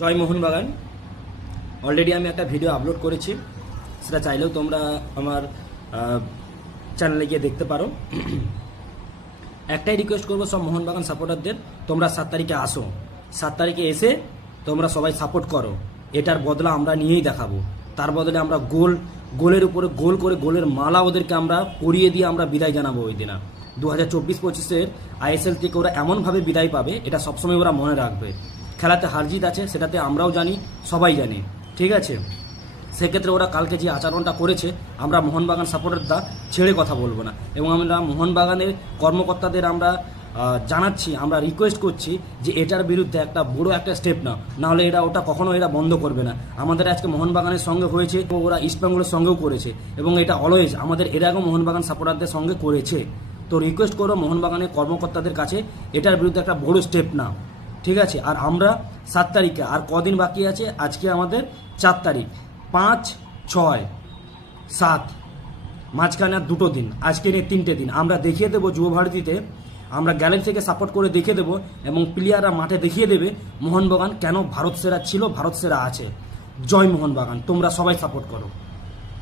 জয় Mohun Bagan. Already আমি একটা video upload করেছি, সেটা চাইলেও তোমরা আমার চ্যানেলে গিয়ে দেখতে পারো। একটাই রিকোয়েস্ট করবো সব মোহনবাগান সাপোর্টারদের, তোমরা 7 তারিখে আসো। 7 তারিখে এসে তোমরা সবাই সাপোর্ট করো। এটার বদলা আমরা নিয়েই দেখাবো। তার বদলে আমরা গোলের উপরে গোল করে গোলের মালা ওদেরকে আমরা পরিয়ে দিয়ে আমরা বিদায় জানাবো ওই দিন। 2024-25-এর আইএসএল থেকে ওরা এমনভাবে বিদায় পাবে, এটা সবসময় ওরা মনে রাখবে। খেলাতে হারজিত আছে, সেটাতে আমরাও জানি, সবাই জানি, ঠিক আছে। সেক্ষেত্রে ওরা কালকে যে আচরণটা করেছে, আমরা মোহনবাগান সাপোর্টাররা ছেড়ে কথা বলবো না। এবং আমরা মোহনবাগানের কর্মকর্তাদের আমরা জানাচ্ছি, আমরা রিকোয়েস্ট করছি যে এটার বিরুদ্ধে একটা বড় একটা স্টেপ না হলে ওটা কখনো এরা বন্ধ করবে না। আমাদের আজকে মোহনবাগানের সঙ্গে হয়েছে, ওরা ইস্টবেঙ্গলের সঙ্গেও করেছে, এবং এটা অলওয়েজ আমাদের এর আগেও মোহনবাগান সাপোর্টারদের সঙ্গে করেছে। তো রিকোয়েস্ট করো মোহনবাগানের কর্মকর্তাদের কাছে, এটার বিরুদ্ধে একটা বড় স্টেপ না, ঠিক আছে। আর আমরা 7 তারিখে, আর কদিন বাকি আছে, আজকে আমাদের 4 তারিখ, 5, 6, 7, মাঝখানে আর 2 দিন, আজকে নিয়ে 3টে দিন আমরা দেখিয়ে দেবো যুব ভারতীতে। আমরা গ্যালারি থেকে সাপোর্ট করে দেখিয়ে দেবো, এবং প্লেয়াররা মাঠে দেখিয়ে দেবে মোহনবাগান কেন ভারত সেরা ছিল, ভারত সেরা আছে। জয় মোহনবাগান, তোমরা সবাই সাপোর্ট করো।